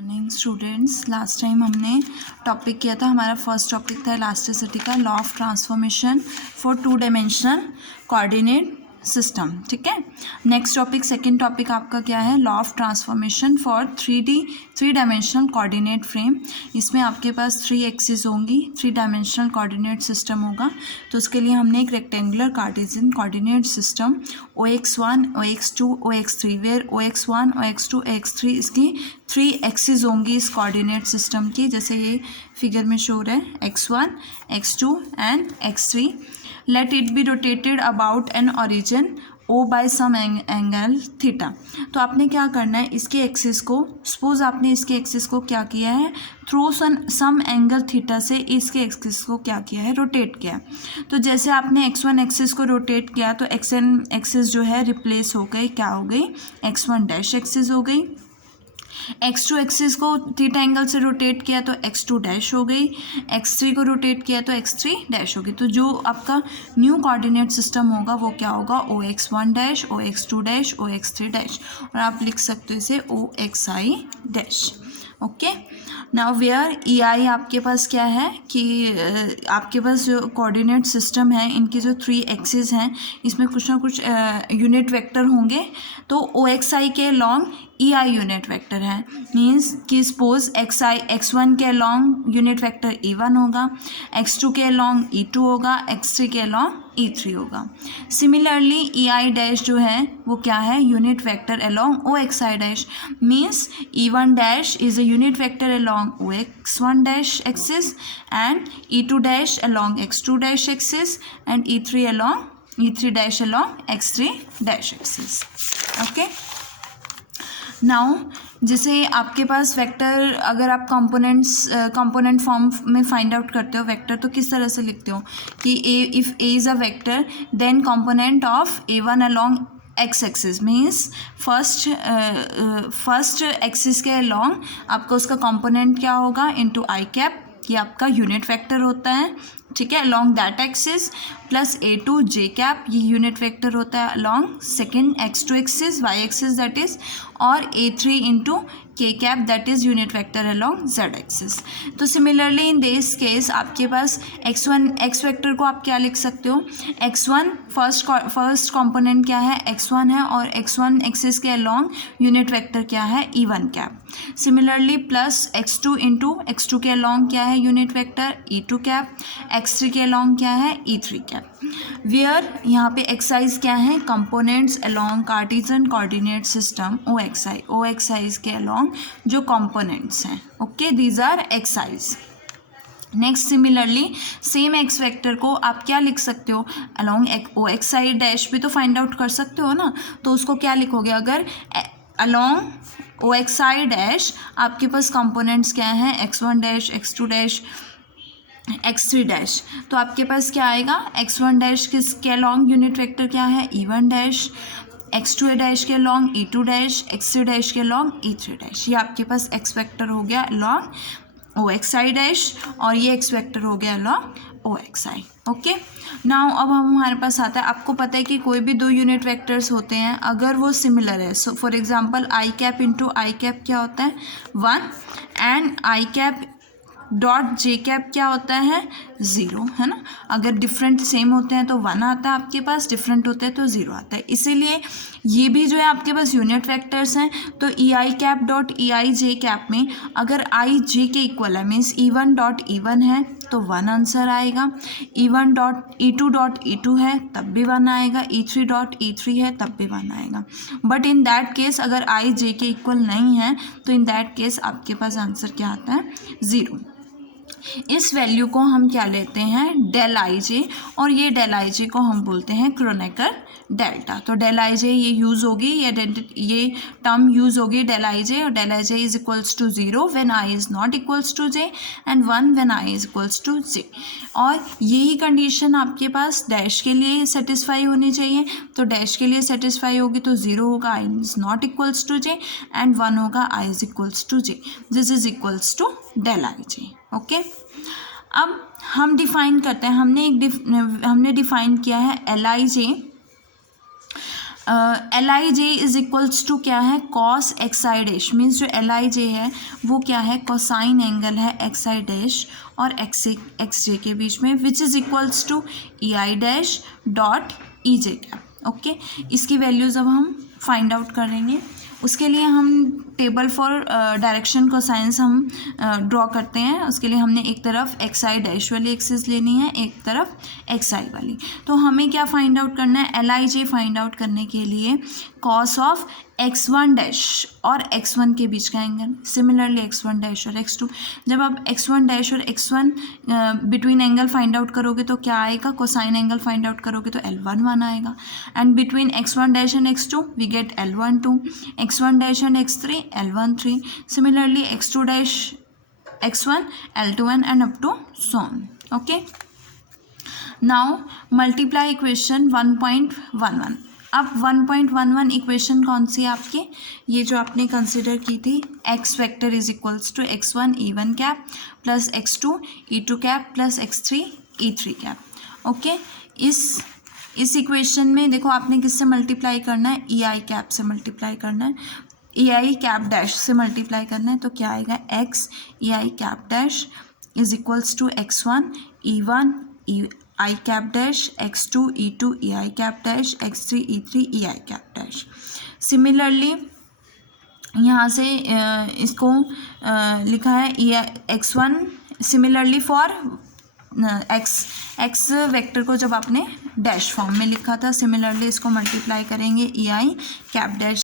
Morning students, last time हमने topic किया था, हमारा फर्स्ट टॉपिक था इलास्टिसिटी का, law of transformation for two dimensional coordinate system. ठीक है, नेक्स्ट टॉपिक सेकंड टॉपिक आपका क्या है, law of transformation for three dimensional coordinate frame. इसमें आपके पास 3 एक्सिस होंगी, 3 डायमेंशनल कोऑर्डिनेट सिस्टम होगा। तो उसके लिए हमने एक rectangular cartesian coordinate system OX1, OX2, OX3 where OX1, OX2, OX3 इसकी 3 एक्सिस होंगी इस कोऑर्डिनेट सिस्टम की, जैसे ये फिगर में शो है X1, X2 and X3। Let it be rotated about an origin O by some angle theta. तो आपने क्या करना है, इसके एक्सिस को, सपोज आपने इसके एक्सिस को क्या किया है, थ्रू सम एंगल थीटा से इसके एक्सिस को क्या किया है, रोटेट किया है। तो जैसे आपने X1 एक्सिस को रोटेट किया तो X1 एक्सिस जो है रिप्लेस हो गई, क्या हो गई, X1 डैश एक्सिस हो गई। X2 एक्सिस को थीटा एंगल से रोटेट किया तो X2 डैश हो गई, X3 को रोटेट किया तो X3 डैश हो गई। तो जो आपका न्यू कोऑर्डिनेट सिस्टम होगा वो क्या होगा, OX1 dash, OX2 dash, OX3 dash, और आप लिख सकते हो इसे OXI dash. Okay, now where EI आपके पास क्या है कि आपके पास जो कोऑर्डिनेट सिस्टम है, इनकी जो 3 एक्सिस हैं, इसमें कुछ ना कुछ यूनिट वेक्टर होंगे। तो OXI के लॉन्ग EI यूनिट वेक्टर है, मीन्स कि सपोज X1 के लॉन्ग यूनिट वेक्टर E1 होगा, X2 के लॉन्ग E2 होगा, X3 के लॉन्ग E3 होगा। सिमिलरली EI डैश जो है वो क्या है, unit vector along OXI dash, means E1 dash is a unit vector along OX1 dash axis and E2 dash along X2 dash axis and E3 dash along X3 dash axis. Okay, now जैसे आपके पास vector, अगर आप component form में find out करते हो vector, तो किस तरह से लिखते हो कि if A is a vector then component of A1 along X axis, means first axis के अलोंग आपका उसका कंपोनेंट क्या होगा, इनटू आई कैप, ये आपका यूनिट वेक्टर होता है। ठीक है, along that axis plus A2 J cap, ये यूनिट वेक्टर होता है along second X2 axis, Y axis that is, और A3 into K cap that is unit vector along Z axis. तो सिमिलरली इन दिस केस आपके पास X vector को आप क्या लिख सकते हो, X1 फर्स्ट कंपोनेंट क्या है, X1 है, और X1 एक्सिस के अलॉन्ग यूनिट वेक्टर क्या है, E1 cap. Similarly plus X2 into X2 के अलॉन्ग क्या है, unit vector E2 cap, X3 के अलॉन्ग क्या है, E3 कैप। वेयर यहाँ पे एक्साइज क्या है, components along cartesian coordinate system OXI के अलॉन्ग जो कंपोनेंट्स हैं। Okay, these are axes. Next similarly same X vector को आप क्या लिख सकते हो, अलॉन्ग OXI डैश भी तो फाइंड आउट कर सकते हो ना। तो उसको क्या लिखोगे, अगर अलॉन्ग OXI डैश आपके पास कंपोनेंट्स क्या हैं, X1 dash, X2 dash, X3 dash, तो आपके पास क्या आएगा, X1 डैश किसके अलॉन्ग यूनिट वेक्टर क्या है, E1 डैश, X2 डैश के along E2 dash, X3 dash के अलॉन्ग E3 डैश। ये आपके पास एक्स वेक्टर हो गया अलॉन्ग OXI डैश, और ये एक्स वेक्टर हो गया अलॉन्ग OXI। ओके, नाउ अब हमारे पास आता है, आपको पता है कि कोई भी 2 यूनिट वेक्टर्स होते हैं अगर वो सिमिलर है, so for example I cap into I cap क्या होता है, 1, and I cap dot J cap क्या होता है, 0, है ना। अगर डिफरेंट सेम होते हैं तो 1 आता है आपके पास, डिफरेंट होते हैं तो 0 आता है। इसीलिए ये भी जो है आपके पास यूनिट वेक्टर्स हैं। तो EI cap dot EI J cap में अगर I J के इक्वल है, मीन्स E1 डॉट E1 है तो 1 आंसर आएगा, E2 डॉट E2 है तब भी 1 आएगा, E3 डॉट E3 है तब भी 1 आएगा। बट इन दैट केस अगर I J के इक्वल नहीं है तो इन दैट केस आपके पास आंसर क्या आता है, 0। इस वैल्यू को हम क्या लेते हैं, डेल IJ, और ये डेल IJ को हम बोलते हैं क्रोनेकर डेल्टा। तो डेल IJ ये यूज़ होगी, ये टर्म यूज़ होगी डेल IJ, और del IJ is equals to 0 when I is not equals to J and 1 when I is equals to J। और यही कंडीशन आपके पास डैश के लिए सेटिस्फाई होनी चाहिए। तो डैश के लिए सेटिस्फाई होगी तो 0 होगा I is not equals to J and 1 होगा I is equals to J, this is equals to del IJ। Okay, अब हम डिफाइन करते हैं, हमने डिफाइन किया है LIJ L I J is equals to क्या है, cos X I dash, means जो एल आई जे है वो क्या है, कोसाइन एंगल है एक्स आई डैश और एक्स जे के बीच में, which is equals to E I dash dot E J cap. Okay, इसकी वैल्यूज़ अब हम फाइंड आउट करेंगे। उसके लिए हम टेबल फॉर डायरेक्शन कोसाइंस हम ड्रॉ करते हैं। उसके लिए हमने एक तरफ एक्स आई डैश वाली एक्सिस लेनी है, एक तरफ एक्स आई वाली। तो हमें क्या फाइंड आउट करना है, L I J find out करने के लिए कॉस ऑफ x1 डैश और x1 के बीच का एंगल, सिमिलरली x1 डैश और x2। जब आप x1 डैश और x1 between angle find out करोगे तो क्या आएगा, कोसाइन एंगल फाइंड आउट करोगे तो L11 आएगा। And between x1 dash and x2 we get L12, x1 dash and x3 L13, similarly x2 dash x1 L21 and up to so on. Okay, now multiply equation 1.11। अब 1.11 equation कौन सी है आपकी, ये जो आपने कंसिडर की थी, x vector is equals to x1 E1 cap plus x2 E2 cap plus x3 E3 cap. Okay, इस इक्वेशन में देखो आपने किससे मल्टीप्लाई करना है, ई आई कैप से मल्टीप्लाई करना है, ई आई कैप डैश से मल्टीप्लाई करना है। तो क्या आएगा, x E I cap dash is equals to x1 E1 I cap dash, x2 E2 E I cap dash, x3 E3 E I cap dash. Similarly यहाँ से इसको लिखा है x1, similarly for x vector को जब आपने dash form में लिखा था, सिमिलरली इसको मल्टीप्लाई करेंगे ई आई कैप डैश